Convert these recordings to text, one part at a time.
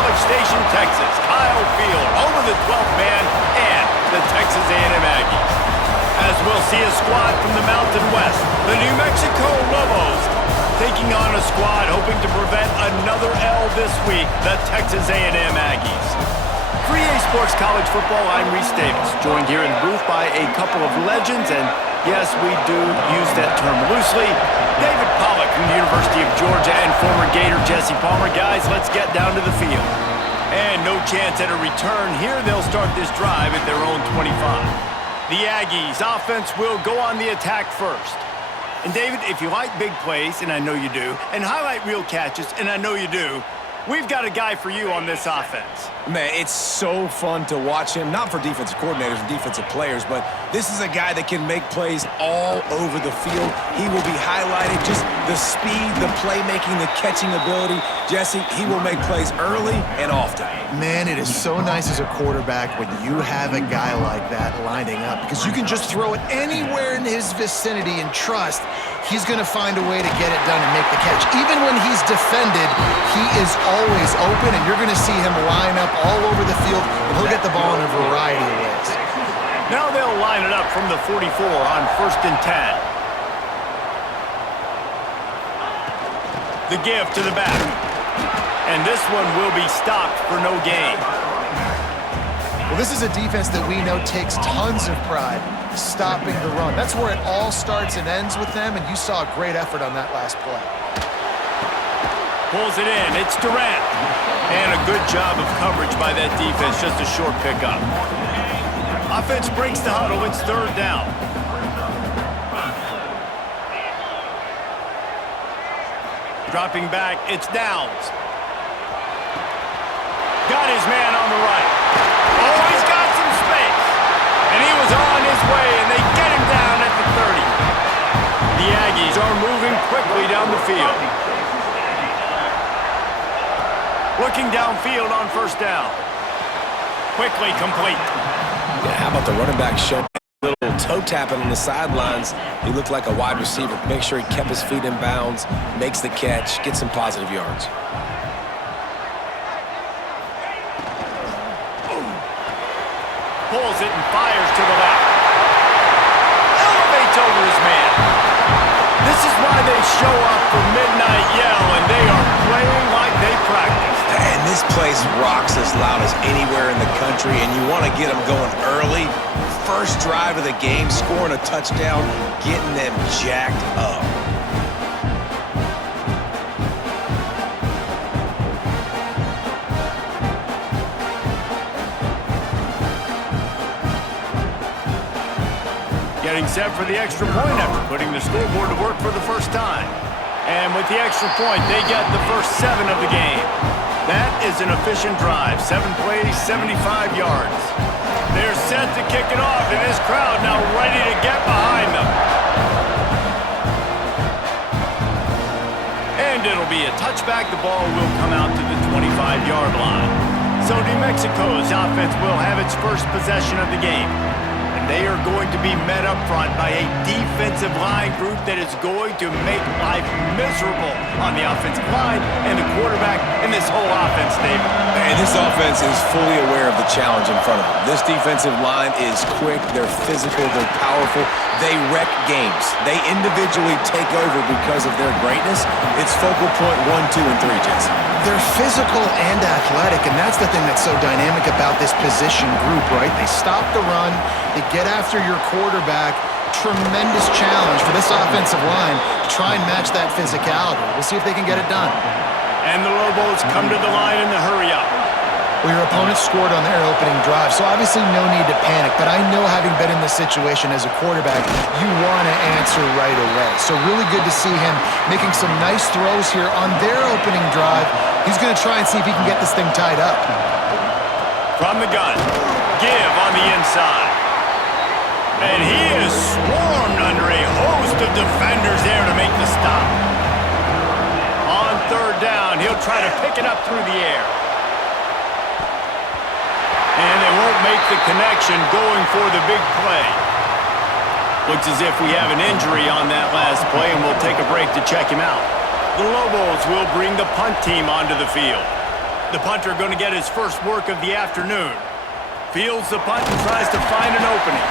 College Station, Texas, Kyle Field, home of the 12th man and the Texas A&M Aggies. As we'll see a squad from the Mountain West, the New Mexico Lobos, taking on a squad hoping to prevent another L this week, the Texas A&M Aggies. For EA Sports College Football, I'm Reese Davis, joined here in the booth by a couple of legends, and yes, we do use that term loosely. David Pollack from the University of Georgia and former Gator Jesse Palmer. Guys, let's get down to the field. And no chance at a return here. They'll start this drive at their own 25. The Aggies offense will go on the attack first. And David, if you like big plays, and I know you do, and highlight real catches, and I know you do, we've got a guy for you on this offense. Man, it's so fun to watch him, not for defensive coordinators and defensive players, but this is a guy that can make plays all over the field. He will be highlighted, just the speed, the playmaking, the catching ability. Jesse, he will make plays early and often. Man, it is so nice as a quarterback when you have a guy like that lining up, because you can just throw it anywhere in his vicinity and trust he's going to find a way to get it done and make the catch. Even when he's defended, he is always open, and you're going to see him line up all over the field, and he'll get the ball in a variety of ways. Now they'll line it up from the 44 on 1st and 10. The give to the back. And this one will be stopped for no gain. Well, this is a defense that we know takes tons of pride stopping the run. That's where it all starts and ends with them, and you saw a great effort on that last play. Pulls it in. It's Durant. And a good job of coverage by that defense. Just a short pickup. Offense breaks the huddle. It's 3rd down. Dropping back. It's Downs. Got his man on the right. Oh, he's got some space. And he was on his way, and they get him down at the 30. The Aggies are moving quickly down the field. Looking downfield on 1st down. Quickly complete. Yeah, how about the running back show a little toe tapping on the sidelines? He looked like a wide receiver. Make sure he kept his feet in bounds, makes the catch, gets some positive yards. Pulls it and fires to the left. Elevates over his man. This is why they show up for Midnight Yell, and they are playing like they practiced. And this place rocks as loud as anywhere in the country, and you want to get them going early. First drive of the game, scoring a touchdown, getting them jacked up. Getting set for the extra point after putting the scoreboard to work for the first time. And with the extra point, they get the first 7 of the game. That is an efficient drive. 7 plays, 75 yards. They're set to kick it off, and this crowd now ready to get behind them. And it'll be a touchback. The ball will come out to the 25-yard line. So New Mexico's offense will have its first possession of the game. They are going to be met up front by a defensive line group that is going to make life miserable on the offensive line and the quarterback and this whole offense, David. And this offense is fully aware of the challenge in front of them. This defensive line is quick, they're physical, they're powerful, they wreck games. They individually take over because of their greatness. It's focal point 1, 2, and 3, Jesse. They're physical and athletic, and that's the thing that's so dynamic about this position group, right? They stop the run, they get after your quarterback. Tremendous challenge for this offensive line to try and match that physicality. We'll see if they can get it done. And the Lobos come to the line in the hurry up. Well, your opponent scored on their opening drive, so obviously no need to panic. But I know, having been in this situation as a quarterback, you want to answer right away. So really good to see him making some nice throws here on their opening drive. He's going to try and see if he can get this thing tied up. From the gun, give on the inside. And he is swarmed under a host of defenders there to make the stop. On 3rd down, he'll try to pick it up through the air. And they won't make the connection going for the big play. Looks as if we have an injury on that last play, and we'll take a break to check him out. The Lobos will bring the punt team onto the field. The punter going to get his first work of the afternoon. Fields the punt and tries to find an opening.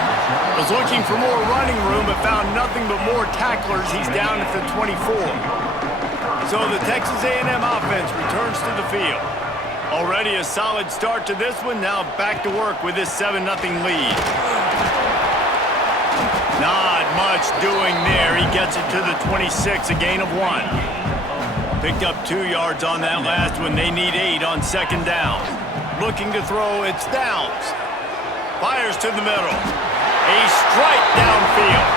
Was looking for more running room but found nothing but more tacklers. He's down at the 24. So the Texas A&M offense returns to the field. Already a solid start to this one. Now back to work with this 7-0 lead. Not much doing there. He gets it to the 26, a gain of 1. Picked up 2 yards on that last one. They need 8 on second down. Looking to throw, it's Downs. Fires to the middle. A strike downfield.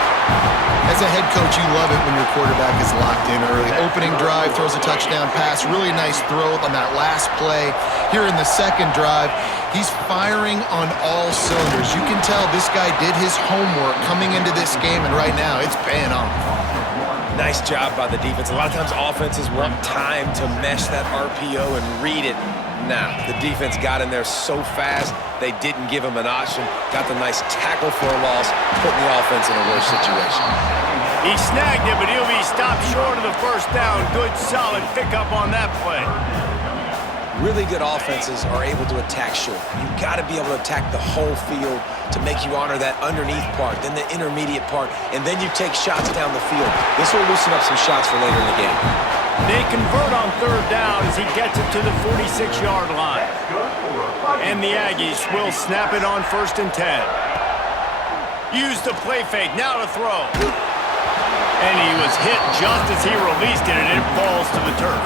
As a head coach, you love it when your quarterback is locked in early. Opening drive, throws a touchdown pass. Really nice throw on that last play. Here in the second drive, he's firing on all cylinders. You can tell this guy did his homework coming into this game, and right now it's paying off. Nice job by the defense. A lot of times offenses want time to mesh that RPO and read it. Nah, the defense got in there so fast, they didn't give him an option. Got the nice tackle for a loss, putting the offense in a worse situation. He snagged it, but he'll be stopped short of the first down. Good, solid pickup on that play. Really good offenses are able to attack short. You've got to be able to attack the whole field to make you honor that underneath part, then the intermediate part, and then you take shots down the field. This will loosen up some shots for later in the game. They convert on third down as he gets it to the 46-yard line. And the Aggies will snap it on 1st and 10. Use the play fake, now to throw. And he was hit just as he released it, and it falls to the turf.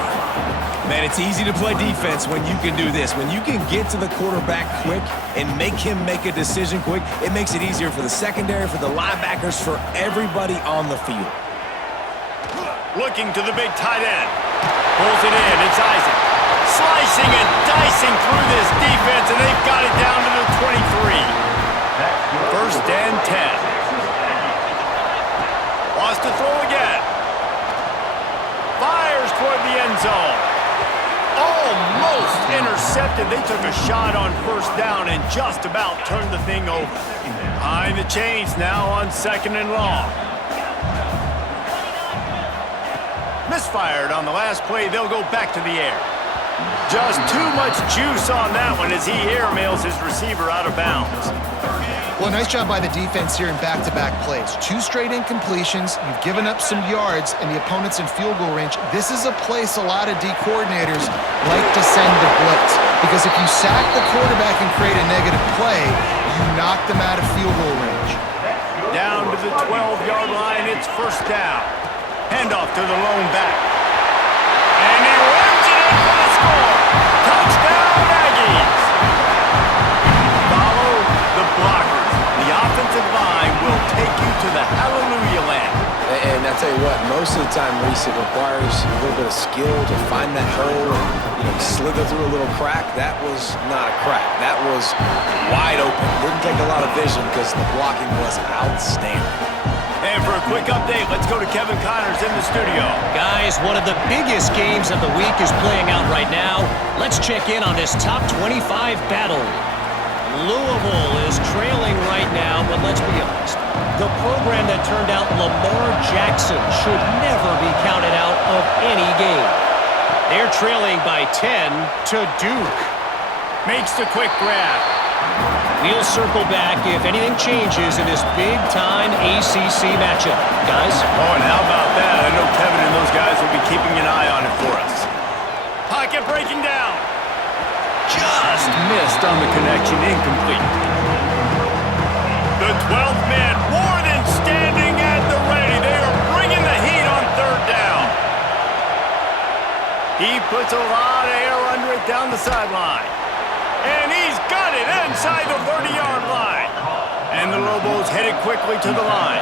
Man, it's easy to play defense when you can do this. When you can get to the quarterback quick and make him make a decision quick, it makes it easier for the secondary, for the linebackers, for everybody on the field. Looking to the big tight end. Pulls it in, it's Isaac. Slicing and dicing through this defense, and they've got it down to the 23. 1st and 10. Wants to throw again. Fires toward the end zone. Almost intercepted. They took a shot on 1st down and just about turned the thing over. Behind the chains now on 2nd and long. Misfired on the last play. They'll go back to the air. Just too much juice on that one as he airmails his receiver out of bounds. Well, nice job by the defense here in back-to-back plays. 2 straight incompletions. You've given up some yards, and the opponent's in field goal range. This is a place a lot of D coordinators like to send the blitz, because if you sack the quarterback and create a negative play, you knock them out of field goal range. Down to the 12-yard line. It's 1st down. Handoff to the lone back. And he runs it in for the score. Touchdown, Aggies. Follow the blockers. The offensive line will take you to the hallelujah land. And I tell you what, most of the time, Reese, it requires a little bit of skill to find that hole and slither through a little crack. That was not a crack. That was wide open. Didn't take a lot of vision because the blocking was outstanding. And for a quick update, let's go to Kevin Connors in the studio. Guys, one of the biggest games of the week is playing out right now. Let's check in on this top 25 battle. Louisville is trailing right now, but let's be honest. The program that turned out Lamar Jackson should never be counted out of any game. They're trailing by 10 to Duke. Makes the quick grab. We'll circle back if anything changes in this big-time ACC matchup. Guys? Oh, and how about that? I know Kevin and those guys will be keeping an eye on it for us. Pocket breaking down. Just missed on the connection. Incomplete. The 12th man more than standing at the ready. They are bringing the heat on 3rd down. He puts a lot of air under it down the sideline. And he's got it inside the 30-yard line. And the Lobos headed quickly to the line.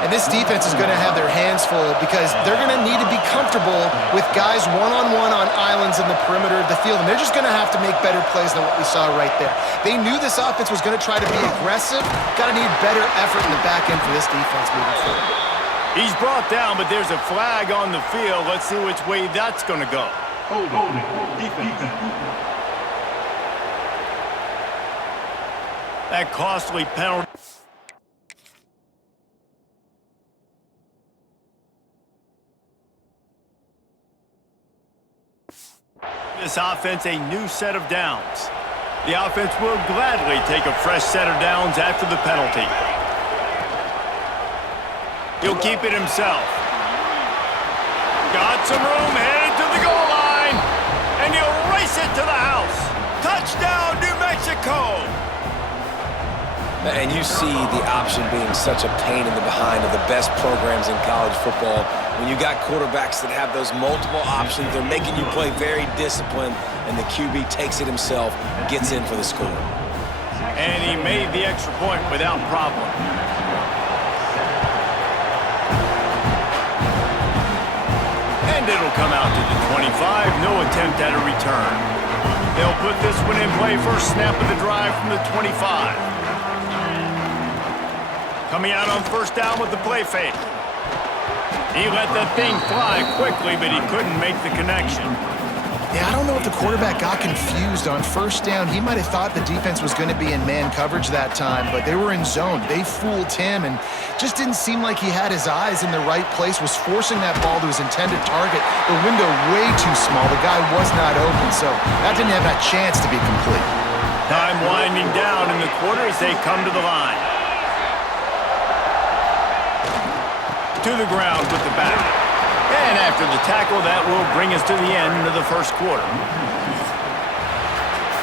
And this defense is going to have their hands full because they're going to need to be comfortable with guys one-on-one on islands in the perimeter of the field. And they're just going to have to make better plays than what we saw right there. They knew this offense was going to try to be aggressive. Got to need better effort in the back end for this defense moving forward. He's brought down, but there's a flag on the field. Let's see which way that's going to go. That costly penalty. This offense a new set of downs. The offense will gladly take a fresh set of downs after the penalty. He'll keep it himself. Got some room, headed to the goal line, and he'll race it to the house. Touchdown, New Mexico! And you see the option being such a pain in the behind of the best programs in college football. When you got quarterbacks that have those multiple options, they're making you play very disciplined, and the QB takes it himself, gets in for the score. And he made the extra point without problem. And it'll come out to the 25, no attempt at a return. They'll put this one in play first snap of the drive from the 25. Coming out on first down with the play fake. He let that thing fly quickly, but he couldn't make the connection. Yeah, I don't know if the quarterback got confused on first down. He might have thought the defense was going to be in man coverage that time, but they were in zone. They fooled him and just didn't seem like he had his eyes in the right place, was forcing that ball to his intended target. The window way too small. The guy was not open, so that didn't have that chance to be complete. Time winding down in the quarter as they come to the line. To the ground with the back. And after the tackle, that will bring us to the end of the first quarter.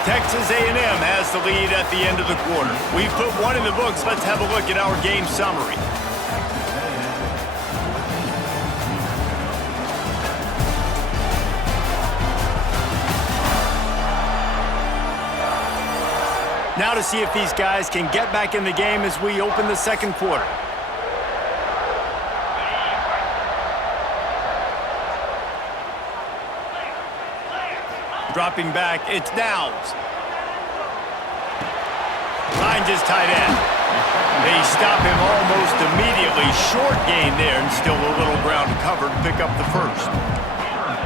Texas A&M has the lead at the end of the quarter. We've put one in the books. Let's have a look at our game summary. Now to see if these guys can get back in the game as we open the second quarter. Dropping back, it's Downs. Finds his tight end. They stop him almost immediately. Short gain there, and still a little ground to cover to pick up the first.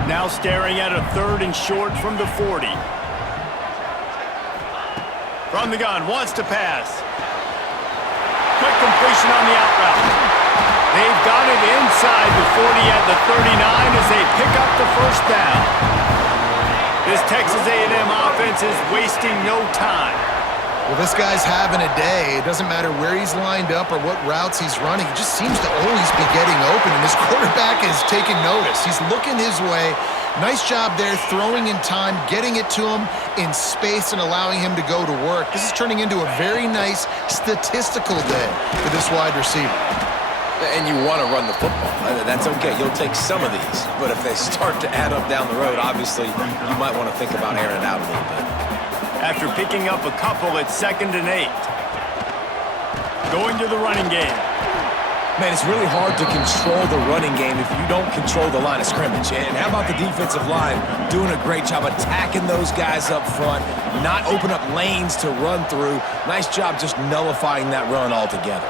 Now staring at a third and short from the 40. From the gun, wants to pass. Quick completion on the out route. They've got it inside the 40 at the 39 as they pick up the first down. This Texas A&M offense is wasting no time. Well, this guy's having a day. It doesn't matter where he's lined up or what routes he's running. He just seems to always be getting open, and his quarterback is taking notice. He's looking his way. Nice job there, throwing in time, getting it to him in space and allowing him to go to work. This is turning into a very nice statistical day for this wide receiver. And you want to run the football. That's okay. You'll take some of these. But if they start to add up down the road, obviously, you might want to think about airing it out a little bit. After picking up a couple at 2nd and 8. Going to the running game. Man, it's really hard to control the running game if you don't control the line of scrimmage. And how about the defensive line doing a great job attacking those guys up front, not open up lanes to run through. Nice job just nullifying that run altogether.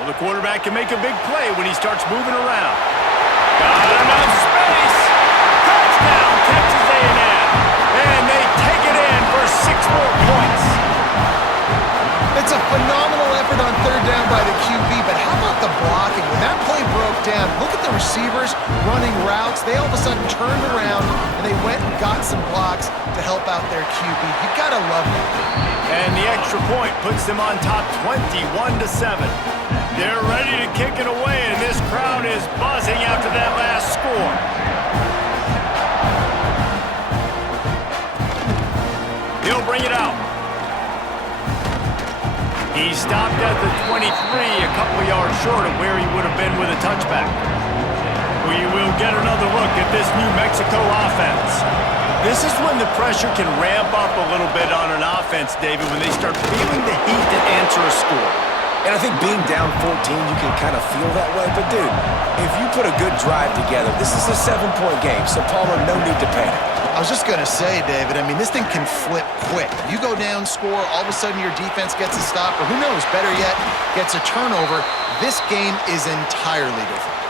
Well, the quarterback can make a big play when he starts moving around. Got enough space. Touchdown, Texas A&M. And they take it in for 6 more points. It's a phenomenal effort on third down by the QB, but how about the blocking? When that play broke down, look at the receivers running routes. They all of a sudden turned around, and they went and got some blocks to help out their QB. You got to love it. And the extra point puts them on top 21-7. They're ready to kick it away, and this crowd is buzzing after that last score. He'll bring it out. He stopped at the 23, a couple yards short of where he would have been with a touchback. We will get another look at this New Mexico offense. This is when the pressure can ramp up a little bit on an offense, David, when they start feeling the heat to answer a score. And I think being down 14, you can kind of feel that way. But, dude, if you put a good drive together, this is a 7-point game, so, Palmer, no need to panic. I was just going to say, David, I mean, this thing can flip quick. You go down, score, all of a sudden your defense gets a stop, or who knows, better yet, gets a turnover. This game is entirely different.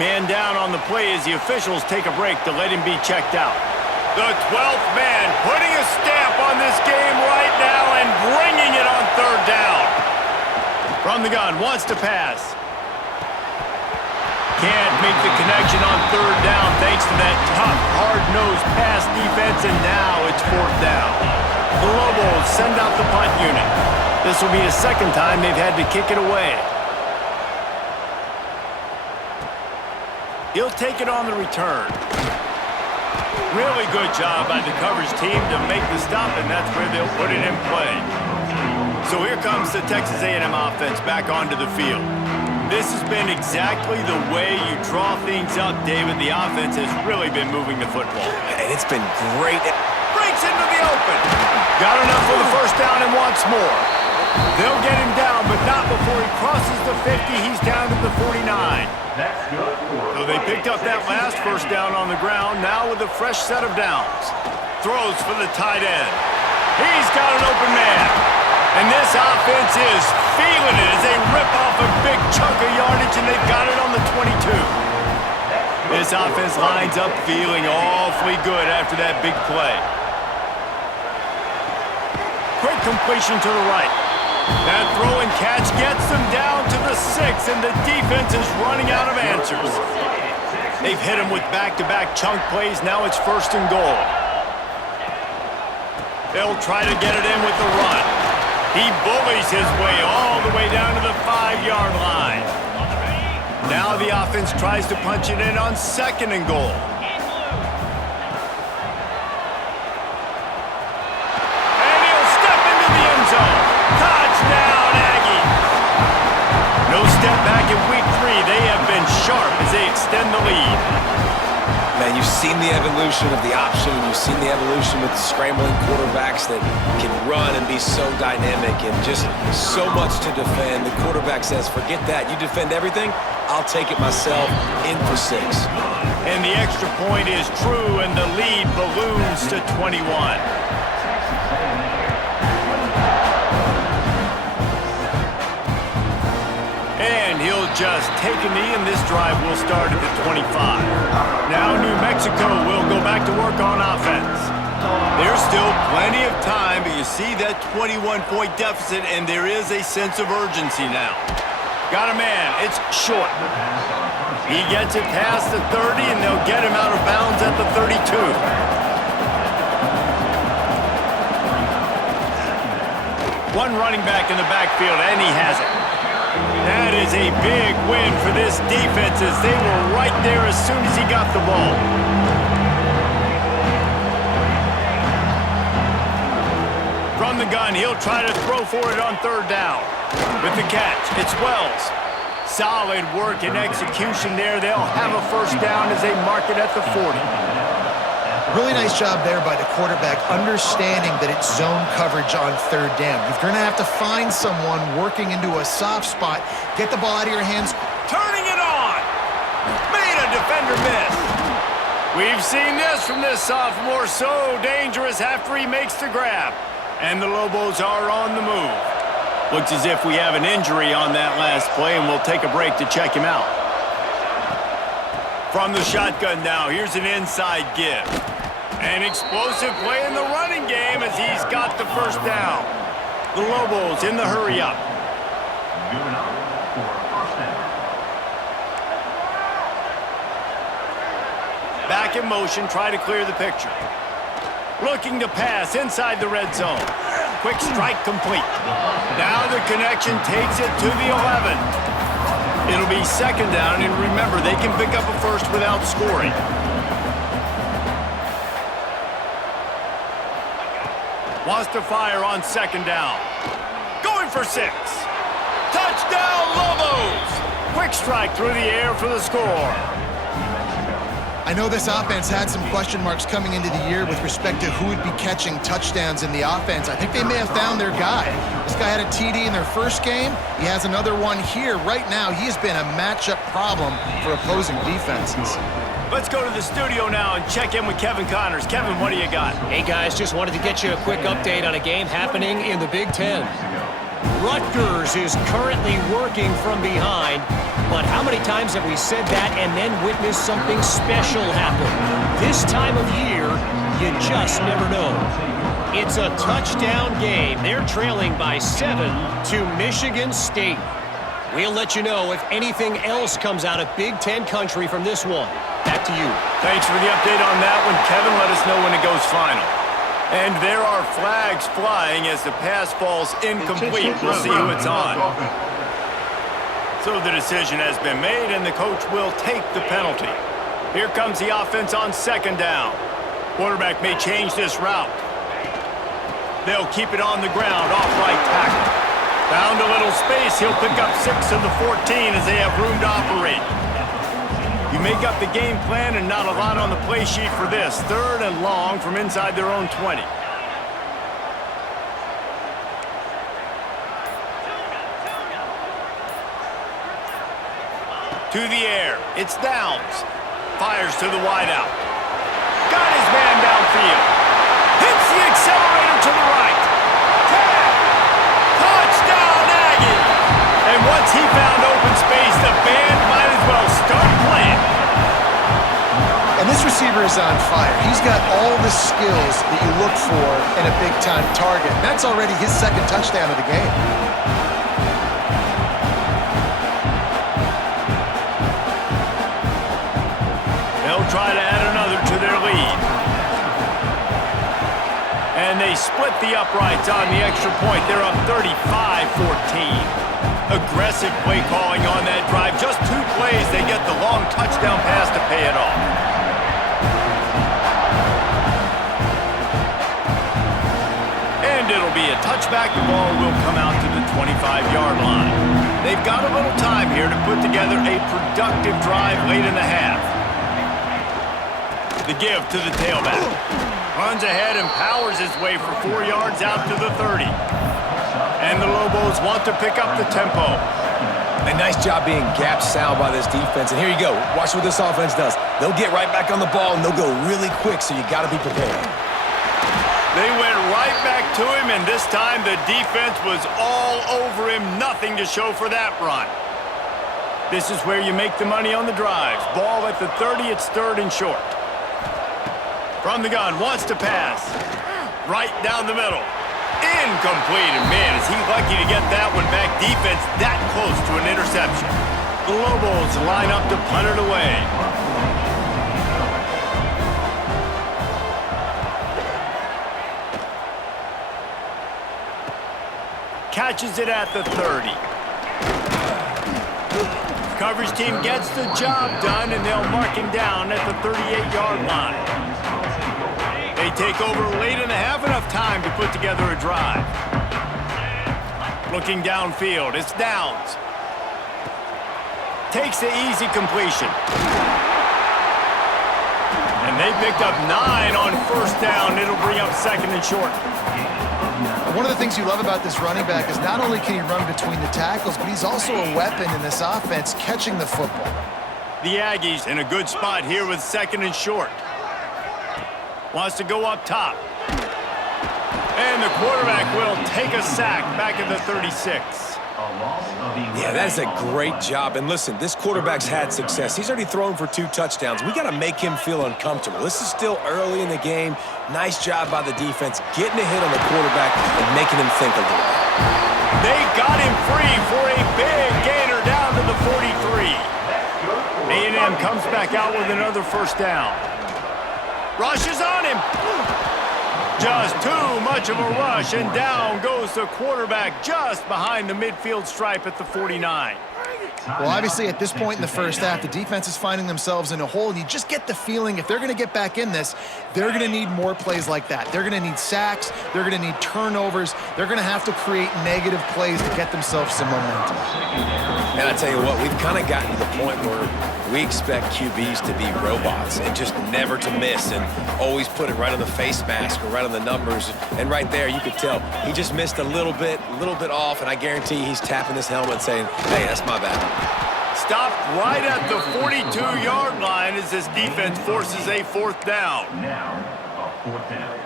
Man down on the play as the officials take a break to let him be checked out. The 12th man putting a stamp on this game right now and bringing it on third down. From the gun, wants to pass. can't make the connection on third down thanks to that tough, hard-nosed pass defense, and now it's fourth down. The Lobos send out the punt unit. This will be the second time they've had to kick it away. He'll take it on the return. Really good job by the coverage team to make the stop, and that's where they'll put it in play. So here comes the Texas A&M offense back onto the field. This has been exactly the way you draw things up, David. The offense has really been moving the football. And it's been great. Breaks into the open. Got enough for the first down and wants more. They'll get him down, but not before he crosses the 50. He's down to the 49. So they picked up that last first down on the ground, now with a fresh set of downs. Throws for the tight end. He's got an open man. And this offense is feeling it as they rip off a big chunk of yardage, and they've got it on the 22. This offense lines up feeling awfully good after that big play. Quick completion to the right. That throw and catch gets them down to the 6, and the defense is running out of answers. They've hit him with back-to-back chunk plays. Now it's first and goal. They'll try to get it in with the run. He bullies his way all the way down to the 5-yard line. Now the offense tries to punch it in on second and goal. And he'll step into the end zone. Touchdown, Aggies! No step back in week 3. They have been sharp as they extend the lead. Man, you've seen the evolution of the option. You've seen the evolution with scrambling quarterbacks that can run and be so dynamic and just so much to defend. The quarterback says, forget that. You defend everything, I'll take it myself. In for 6. And the extra point is true, and the lead balloons to 21. And he'll just take a knee, and this drive will start at the 25. Now New Mexico will go back to work on offense. There's still plenty of time, but you see that 21-point deficit, and there is a sense of urgency now. Got a man. It's short. He gets it past the 30, and they'll get him out of bounds at the 32. One running back in the backfield, and he has it. That is a big win for this defense as they were right there as soon as he got the ball. From the gun, he'll try to throw for it on third down. With the catch, it's Wells. Solid work and execution there. They'll have a first down as they mark it at the 40. Really nice job there by the quarterback, understanding that it's zone coverage on third down. You're going to have to find someone working into a soft spot, get the ball out of your hands. Turning it on! Made a defender miss. We've seen this from this sophomore, so dangerous after he makes the grab. And the Lobos are on the move. Looks as if we have an injury on that last play, and we'll take a break to check him out. From the shotgun now, here's an inside give. An explosive play in the running game as he's got the first down. The Lobos in the hurry up. Back in motion, try to clear the picture. Looking to pass inside the red zone. Quick strike complete. Now the connection takes it to the 11. It'll be second down, and remember, they can pick up a first without scoring. Wants to fire on second down. Going for 6. Touchdown, Lobos! Quick strike through the air for the score. I know this offense had some question marks coming into the year with respect to who would be catching touchdowns in the offense. I think they may have found their guy. This guy had a TD in their first game. He has another one here. Right now, he has been a matchup problem for opposing defenses. Let's go to the studio now and check in with Kevin Connors. Kevin, what do you got? Hey, guys, just wanted to get you a quick update on a game happening in the Big Ten. Rutgers is currently working from behind, but how many times have we said that and then witnessed something special happen? This time of year, you just never know. It's a touchdown game. They're trailing by 7 to Michigan State. We'll let you know if anything else comes out of Big Ten country from this one. Back to you. Thanks for the update on that one, Kevin. Let us know when it goes final. And there are flags flying as the pass falls incomplete. We'll see who it's on. So the decision has been made, and the coach will take the penalty. Here comes the offense on second down. Quarterback may change this route. They'll keep it on the ground, off right tackle. Found a little space. He'll pick up 6 of the 14 as they have room to operate. You make up the game plan and not a lot on the play sheet for this. 3rd and long from inside their own 20. To the air. It's Downs. Fires to the wideout. Got his man downfield. Hits the accelerator to the right. Touchdown, Aggies! And once he found open space, the band might as well start playing. And this receiver is on fire. He's got all the skills that you look for in a big-time target. And that's already his 2nd touchdown of the game. They'll try to add another to their lead. And they split the uprights on the extra point. They're up 35-14. Aggressive play calling on that drive. Just 2 plays, they get the long touchdown pass to pay it off. And it'll be a touchback. The ball will come out to the 25-yard line. They've got a little time here to put together a productive drive late in the half. The give to the tailback. Runs ahead and powers his way for 4 yards out to the 30. And the Lobos want to pick up the tempo. A nice job being gap sound by this defense. And here you go. Watch what this offense does. They'll get right back on the ball, and they'll go really quick, so you got to be prepared. They went right back to him, and this time the defense was all over him. Nothing to show for that run. This is where you make the money on the drives. Ball at the 30, it's 3rd and short. From the gun, wants to pass. Right down the middle. Incomplete, and man, is he lucky to get that one back. Defense that close to an interception. The Lobos line up to punt it away. Catches it at the 30. Coverage team gets the job done, and they'll mark him down at the 38-yard line. They take over late in the half, enough time to put together a drive. Looking downfield, it's Downs. Takes the easy completion. And they picked up 9 on 1st down. It'll bring up 2nd and short. One of the things you love about this running back is not only can he run between the tackles, but he's also a weapon in this offense catching the football. The Aggies in a good spot here with 2nd and short. Wants to go up top. And the quarterback will take a sack back at the 36. Yeah, that is a great job. And listen, this quarterback's had success. He's already thrown for 2 touchdowns. We got to make him feel uncomfortable. This is still early in the game. Nice job by the defense, getting a hit on the quarterback and making him think a little bit. They got him free for a big gainer down to the 43. A&M comes back out with another 1st down. Rushes on him. Just too much of a rush, and down goes the quarterback just behind the midfield stripe at the 49. Well, obviously, at this point in the first half, the defense is finding themselves in a hole, and you just get the feeling if they're going to get back in this, they're going to need more plays like that. They're going to need sacks. They're going to need turnovers. They're going to have to create negative plays to get themselves some momentum. And I tell you what, we've kind of gotten to the point where we expect QBs to be robots and just never to miss and always put it right on the face mask or right on the numbers. And right there, you could tell he just missed a little bit off, and I guarantee he's tapping his helmet saying, hey, that's my bad. Stopped right at the 42-yard line as this defense forces a 4th down. Now, a 4th down.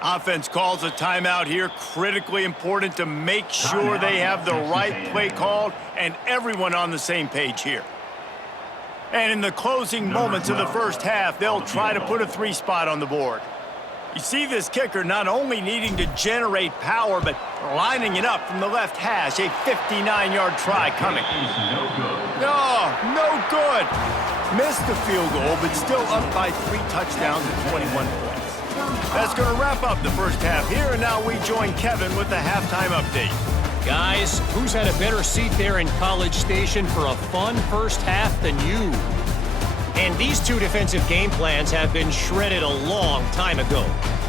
Offense calls a timeout here. Critically important to make sure they have the right play called and everyone on the same page here. And in the closing moments of the first half, they'll try to put a 3 spot on the board. You see this kicker not only needing to generate power, but lining it up from the left hash. A 59-yard try coming. No good. Missed the field goal, but still up by 3 touchdowns and 21 points. That's going to wrap up the first half here, and now we join Kevin with the halftime update. Guys, who's had a better seat there in College Station for a fun first half than you? And these two defensive game plans have been shredded a long time ago.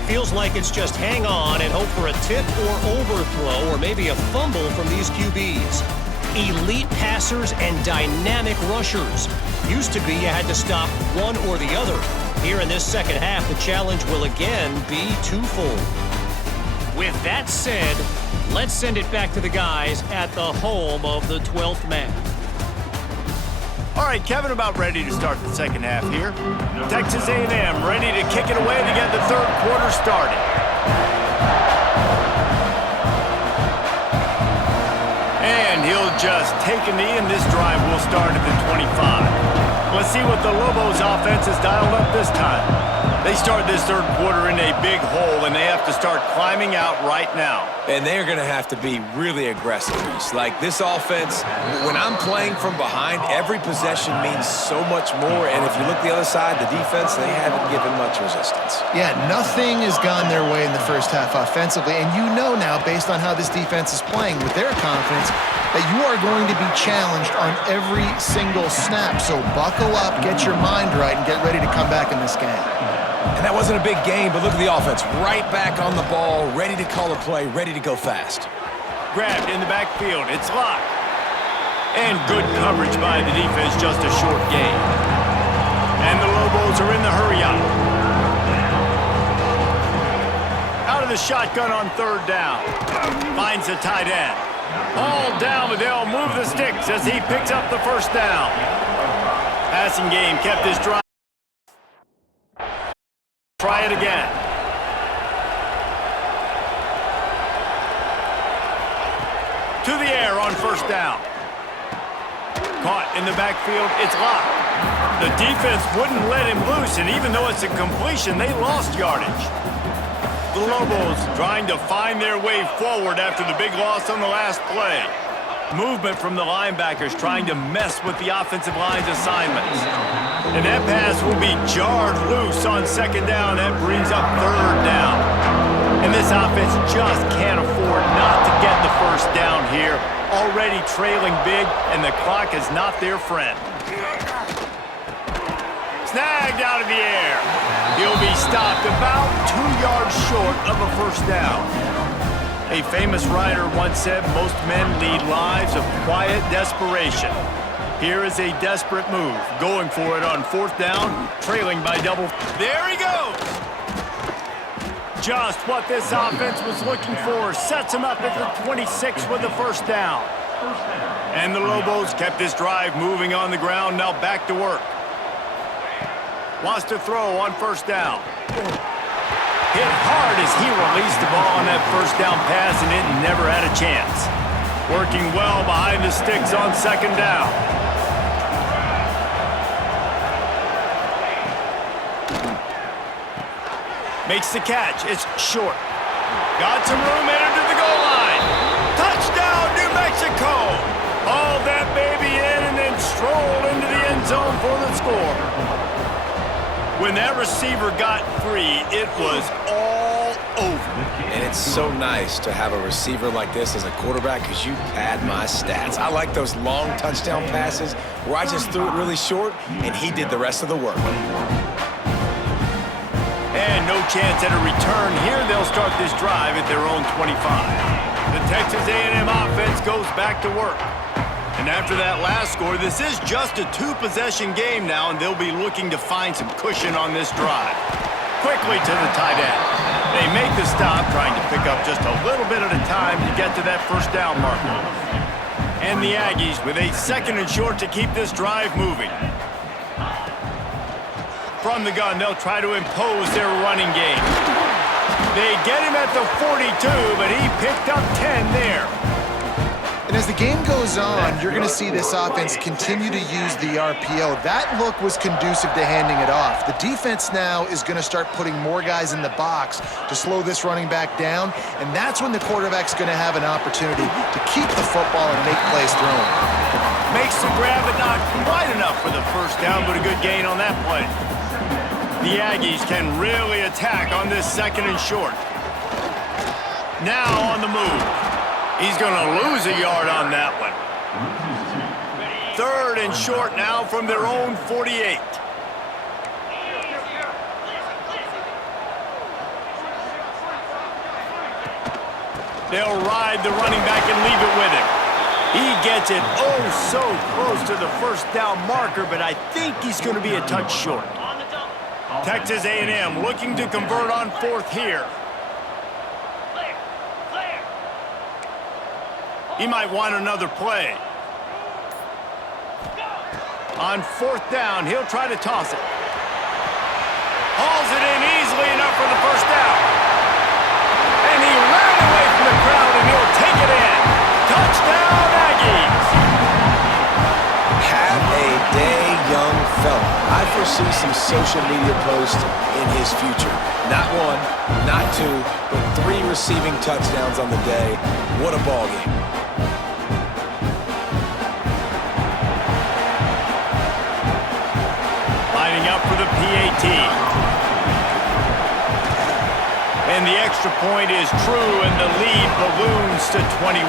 Feels like it's just hang on and hope for a tip or overthrow or maybe a fumble from these QBs. Elite passers and dynamic rushers. Used to be you had to stop one or the other. Here in this second half, the challenge will again be twofold. With that said, let's send it back to the guys at the home of the 12th man. All right, Kevin, about ready to start the second half here. Texas A&M ready to kick it away to get the third quarter started. And he'll just take a knee, and this drive will start at the 25. Let's see what the Lobos offense has dialed up this time. They start this third quarter in a big hole, and they have to start climbing out right now. And they're going to have to be really aggressive. Like this offense, when I'm playing from behind, every possession means so much more. And if you look the other side, the defense, they haven't given much resistance. Yeah, nothing has gone their way in the first half offensively. And you know now, based on how this defense is playing with their confidence, that you are going to be challenged on every single snap. So buckle up, get your mind right, and get ready to come back in this game. And that wasn't a big game, but look at the offense. Right back on the ball, ready to call a play, ready to go fast. Grabbed in the backfield. It's locked. And good coverage by the defense, just a short gain. And the Lobos are in the hurry up. Out of the shotgun on third down. Finds the tight end. All down, but they'll move the sticks as he picks up the first down. Passing game kept his drive. Try it again. To the air on first down. Caught in the backfield. It's locked. The defense wouldn't let him loose, and even though it's a completion, they lost yardage. The Lobos trying to find their way forward after the big loss on the last play. Movement from the linebackers trying to mess with the offensive line's assignments. And that pass will be jarred loose on second down. That brings up third down. And this offense just can't afford not to get the first down here. Already trailing big, and the clock is not their friend. Snagged out of the air. He'll be stopped about 2 yards short of a first down. A famous writer once said, most men lead lives of quiet desperation. Here is a desperate move, going for it on fourth down, trailing by double. There he goes! Just what this offense was looking for. Sets him up at the 26 with the first down. And the Lobos kept this drive moving on the ground, now back to work. Wants to throw on first down. Hit hard as he released the ball on that first down pass, and it never had a chance. Working well behind the sticks on second down. Makes the catch. It's short. Got some room, entered to the goal line. Touchdown, New Mexico! Hauled that baby in and then strolled into the end zone for the score. When that receiver got free, it was all over. And it's so nice to have a receiver like this as a quarterback because you pad my stats. I like those long touchdown passes where I just threw it really short and he did the rest of the work. And no chance at a return here. They'll start this drive at their own 25. The Texas A&M offense goes back to work. And after that last score, this is just a two-possession game now, and they'll be looking to find some cushion on this drive. Quickly to the tight end. They make the stop, trying to pick up just a little bit at a time to get to that first down marker. And the Aggies with a second and short to keep this drive moving. From the gun, they'll try to impose their running game. They get him at the 42, but he picked up 10 there. And as the game goes on, you're going to see this offense continue to use the RPO. That look was conducive to handing it off. The defense now is going to start putting more guys in the box to slow this running back down, and that's when the quarterback's going to have an opportunity to keep the football and make plays thrown. Makes the grab, but not quite enough for the first down, but a good gain on that play. The Aggies can really attack on this 2nd and short. Now on the move. He's going to lose a yard on that one. 3rd and short now from their own 48. They'll ride the running back and leave it with him. He gets it oh so close to the first down marker, but I think he's going to be a touch short. Texas A&M looking to convert on 4th here. He might want another play. On 4th down, he'll try to toss it. Hauls it in easily enough for the first down. And he ran away from the crowd, and he'll take it in. Touchdown, Aggies! Have a day, young fella. I foresee some social media posts in his future. Not 1, not 2, but 3 receiving touchdowns on the day. What a ball game. Up for the PAT. And the extra point is true, and the lead balloons to 21.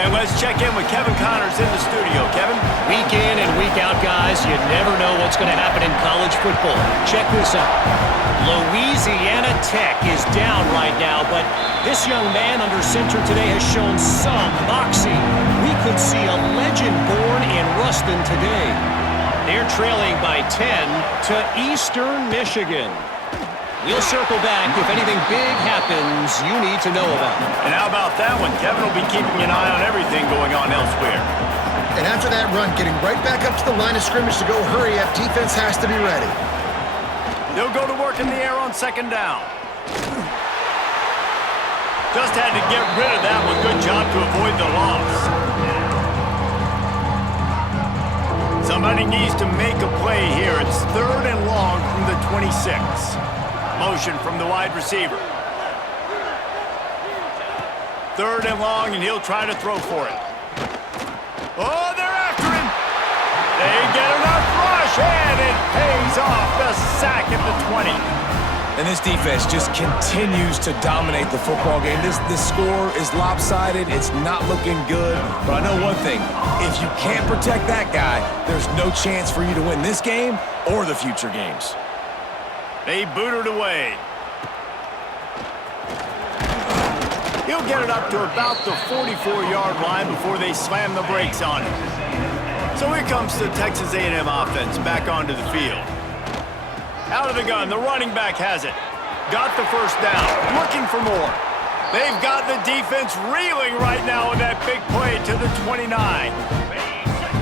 And let's check in with Kevin Connors in the studio. Kevin? Week in and week out, guys, you never know what's going to happen in college football. Check this out. Louisiana Tech is down right now, but this young man under center today has shown some moxie. We could see a legend born in Ruston today. They're trailing by 10 to Eastern Michigan. We'll circle back if anything big happens you need to know about. And how about that one? Kevin will be keeping an eye on everything going on elsewhere. And after that run, getting right back up to the line of scrimmage to go hurry up, defense has to be ready. They'll go to work in the air on 2nd down. Just had to get rid of that one. Good job to avoid the loss. Somebody needs to make a play here. It's 3rd and long from the 26. Motion from the wide receiver. 3rd and long, and he'll try to throw for it. Oh, they're after him. They get enough rush, and it pays off. The sack at the 20. And this defense just continues to dominate the football game. This score is lopsided. It's not looking good. But I know one thing. If you can't protect that guy, there's no chance for you to win this game or the future games. They boot it away. He'll get it up to about the 44-yard line before they slam the brakes on him. So here comes the Texas A&M offense back onto the field. Out of the gun, the running back has it. Got the first down, looking for more. They've got the defense reeling right now with that big play to the 29.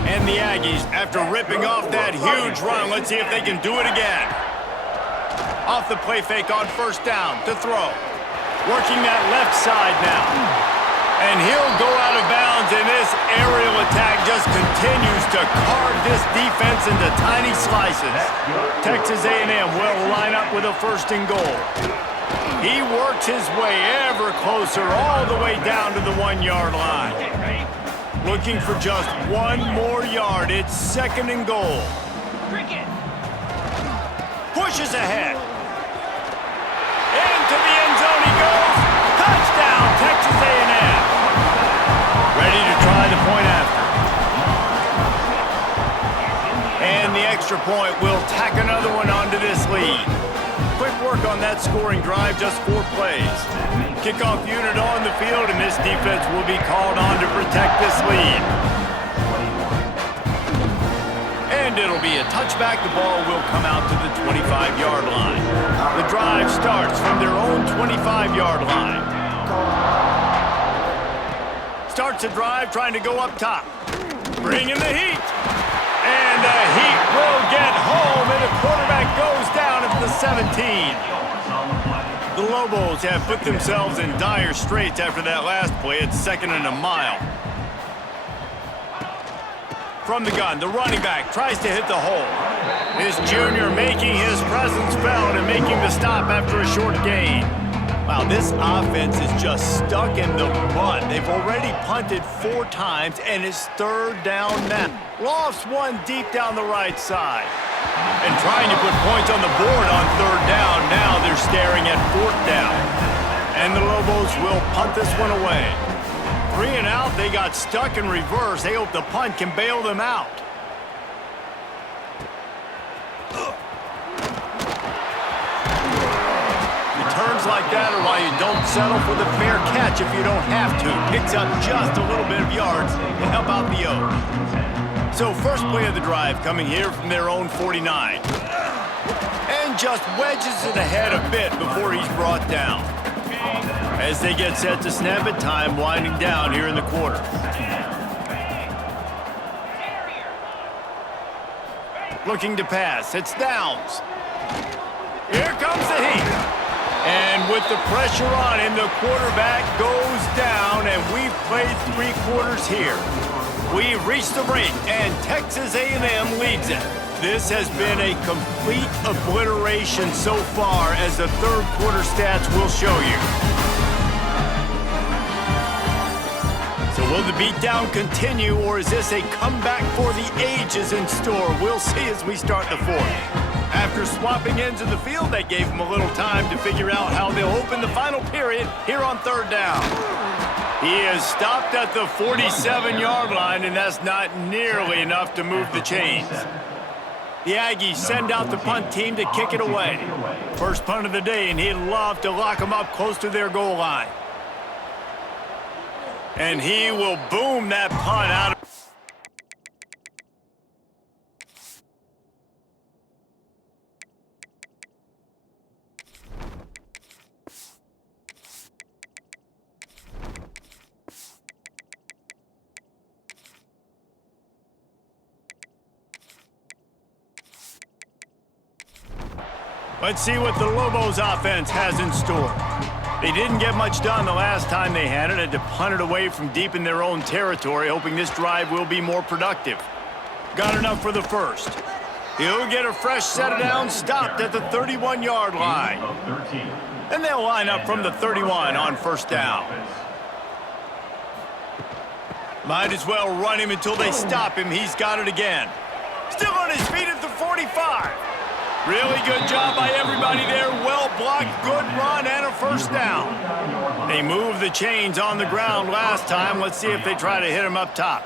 And the Aggies, after ripping off that huge run, let's see if they can do it again. Off the play fake on 1st down to throw. Working that left side now. And he'll go out of bounds, and this aerial attack just continues to carve this defense into tiny slices. Texas A&M will line up with a 1st and goal. He works his way ever closer all the way down to the 1-yard line. Looking for just 1 more yard. It's 2nd and goal. Pushes ahead. Into the end zone he goes. Touchdown, Texas A&M. Ready to try the point after. And the extra point will tack another one onto this lead. Quick work on that scoring drive, just 4 plays. Kickoff unit on the field, and this defense will be called on to protect this lead. And it'll be a touchback. The ball will come out to the 25-yard line. The drive starts from their own 25-yard line. Starts a drive trying to go up top. Bring in the heat. And the heat will get home, and the quarterback goes down at the 17. The Lobos have put themselves in dire straits after that last play. It's 2nd and a mile. From the gun, the running back tries to hit the hole. This junior making his presence felt and making the stop after a short gain. Wow, this offense is just stuck in the mud. They've already punted 4 times, and it's 3rd down now. Lofts one deep down the right side. And trying to put points on the board on 3rd down. Now they're staring at 4th down. And the Lobos will punt this one away. 3 and out, they got stuck in reverse. They hope the punt can bail them out. Returns like that are why you don't settle for the fair catch if you don't have to. Picks up just a little bit of yards to help out the O. So first play of the drive coming here from their own 49. And just wedges it ahead a bit before he's brought down. As they get set to snap it, time winding down here in the quarter. Looking to pass, it's Downs. Here comes the heat. And with the pressure on him, the quarterback goes down, and we've played 3 quarters here. We've reached the break, and Texas A&M leads it. This has been a complete obliteration so far, as the 3rd quarter stats will show you. So will the beatdown continue, or is this a comeback for the ages in store? We'll see as we start the 4th. After swapping ends of the field, that gave them a little time to figure out how they'll open the final period here on 3rd down. He is stopped at the 47-yard line, and that's not nearly enough to move the chains. The Aggies send out the punt team to kick it away. First punt of the day, and he'd love to lock them up close to their goal line. And he will boom that punt out of... Let's see what the Lobos offense has in store. They didn't get much done the last time they had it. Had to punt it away from deep in their own territory, hoping this drive will be more productive. Got enough for the first. He'll get a fresh set of downs, stopped at the 31-yard line. And they'll line up from the 31 on 1st down. Might as well run him until they stop him. He's got it again. Still on his feet at the 45. Really good job by everybody there. Well blocked, good run, and a 1st down. They moved the chains on the ground last time. Let's see if they try to hit him up top.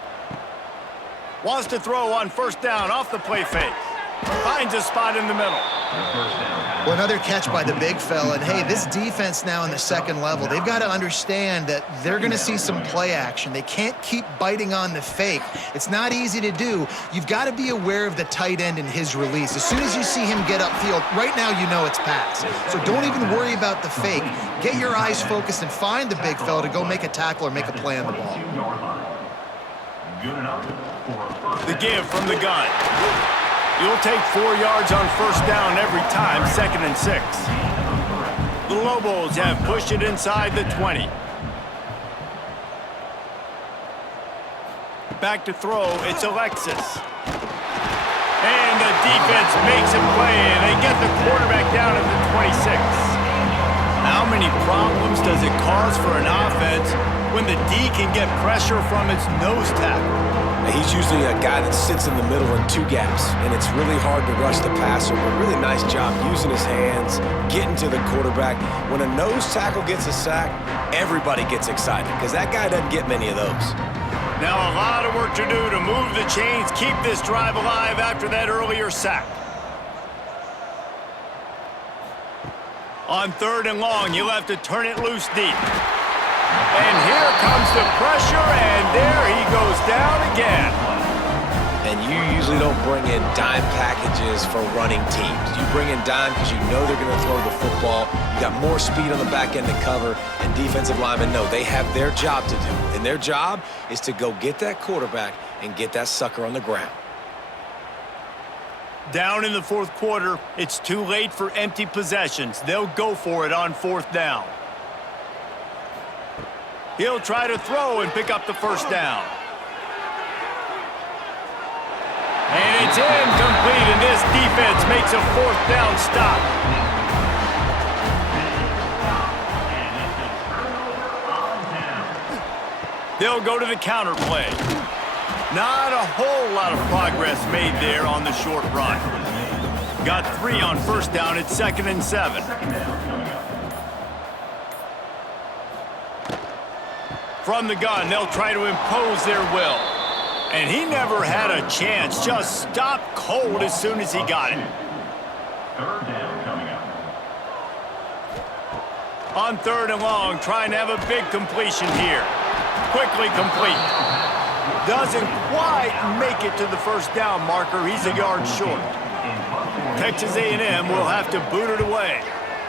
Wants to throw on 1st down off the play fake. Finds a spot in the middle. Well, another catch by the big fella. And, hey, this defense now in the 2nd level, they've got to understand that they're going to see some play action. They can't keep biting on the fake. It's not easy to do. You've got to be aware of the tight end and his release. As soon as you see him get upfield, right now you know it's pass. So don't even worry about the fake. Get your eyes focused and find the big fella to go make a tackle or make a play on the ball. The give from the gun. You'll take 4 yards on 1st down every time, 2nd and 6. The Lobos have pushed it inside the 20. Back to throw, it's Alexis. And the defense makes a play, and they get the quarterback down at the 26. How many problems does it cause for an offense when the D can get pressure from its nose tackle? He's usually a guy that sits in the middle in 2 gaps, and it's really hard to rush the passer, but really nice job using his hands, getting to the quarterback. When a nose tackle gets a sack, everybody gets excited, because that guy doesn't get many of those. Now a lot of work to do to move the chains, keep this drive alive after that earlier sack. On 3rd and long, you'll have to turn it loose deep. And here comes the pressure, and there he goes down again. And you usually don't bring in dime packages for running teams. You bring in dime because you know they're going to throw the football. You got more speed on the back end to cover, and defensive linemen know they have their job to do. And their job is to go get that quarterback and get that sucker on the ground. Down in the fourth quarter, it's too late for empty possessions. They'll go for it on fourth down. He'll try to throw and pick up the first down. And it's incomplete, and this defense makes a fourth down stop. They'll go to the counter play. Not a whole lot of progress made there on the short run. Got 3 on first down at 2nd and 7. From the gun, they'll try to impose their will. And he never had a chance. Just stopped cold as soon as he got it. Third down coming up. On 3rd and long, trying to have a big completion here. Quickly complete. Doesn't quite make it to the first down marker. He's a yard short. Texas A&M will have to boot it away.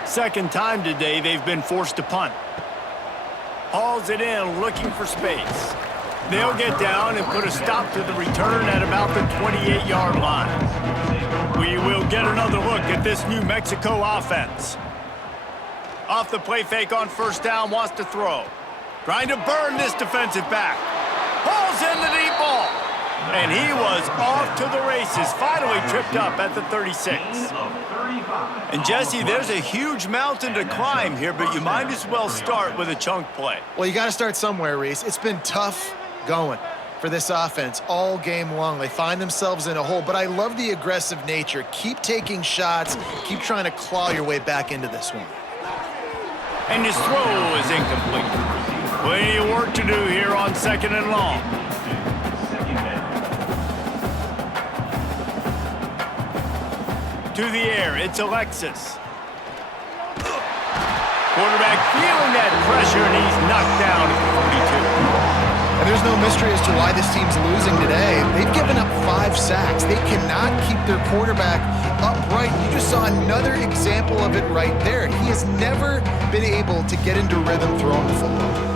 Second time today they've been forced to punt. Hauls it in, looking for space. They'll get down and put a stop to the return at about the 28-yard line. We will get another look at this New Mexico offense. Off the play fake on first down, wants to throw. Trying to burn this defensive back. Hauls in the deep ball. And he was off to the races, finally tripped up at the 36. And Jesse, there's a huge mountain to climb here, but you might as well start with a chunk play. Well, you got to start somewhere, Reese. It's been tough going for this offense all game long. They find themselves in a hole, but I love the aggressive nature. Keep taking shots. Keep trying to claw your way back into this one. And his throw is incomplete. Plenty of work to do here on 2nd and long. To the air, it's Alexis. Quarterback feeling that pressure, and he's knocked down at the 42. And there's no mystery as to why this team's losing today. They've given up 5 sacks. They cannot keep their quarterback upright. You just saw another example of it right there. He has never been able to get into rhythm throwing the football.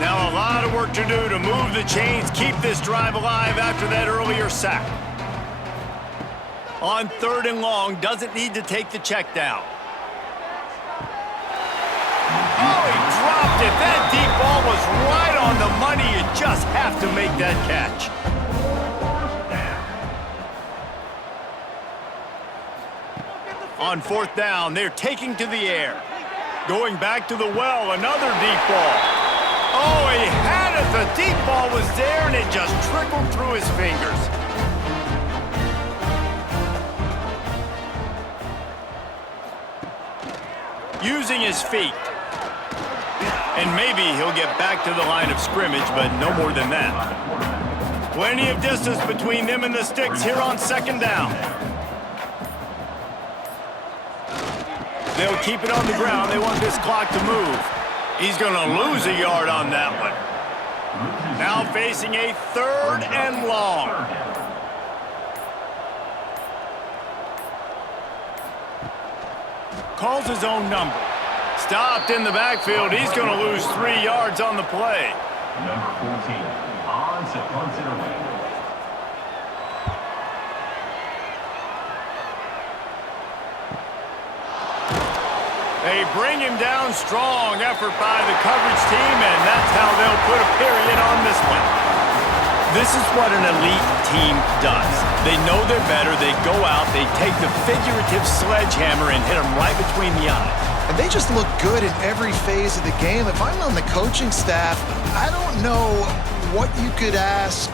Now a lot of work to do to move the chains, keep this drive alive after that earlier sack. On 3rd and long, doesn't need to take the check down. Oh, he dropped it. That deep ball was right on the money. You just have to make that catch. On 4th down, they're taking to the air. Going back to the well, another deep ball. Oh, he had it. The deep ball was there, and it just trickled through his fingers. Using his feet. And maybe he'll get back to the line of scrimmage, but no more than that. Plenty of distance between them and the sticks here on 2nd down. They'll keep it on the ground. They want this clock to move. He's going to lose a yard on that one. Now facing a 3rd and long. Calls his own number. Stopped in the backfield. He's going to lose 3 yards on the play. Number 14, on to punt it away. They bring him down strong. Effort by the coverage team, and that's how they'll put a period on this one. This is what an elite team does. They know they're better. They go out, they take the figurative sledgehammer and hit them right between the eyes. And they just look good in every phase of the game. If I'm on the coaching staff, I don't know what you could ask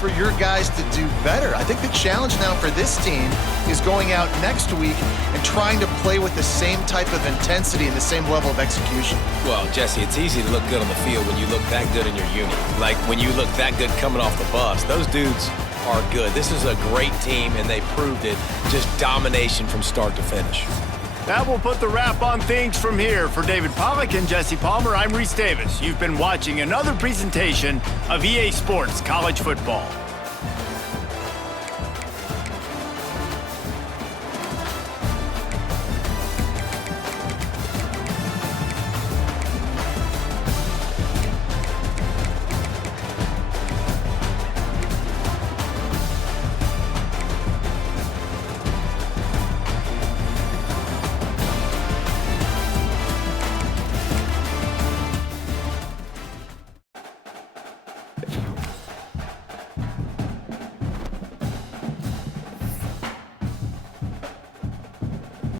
for your guys to do better. I think the challenge now for this team is going out next week and trying to play with the same type of intensity and the same level of execution. Well, Jesse, it's easy to look good on the field when you look that good in your unit. Like when you look that good coming off the bus. Those dudes are good. This is a great team, and they proved it. Just domination from start to finish. That will put the wrap on things from here. For David Pollack and Jesse Palmer, I'm Reese Davis. You've been watching another presentation of EA Sports College Football.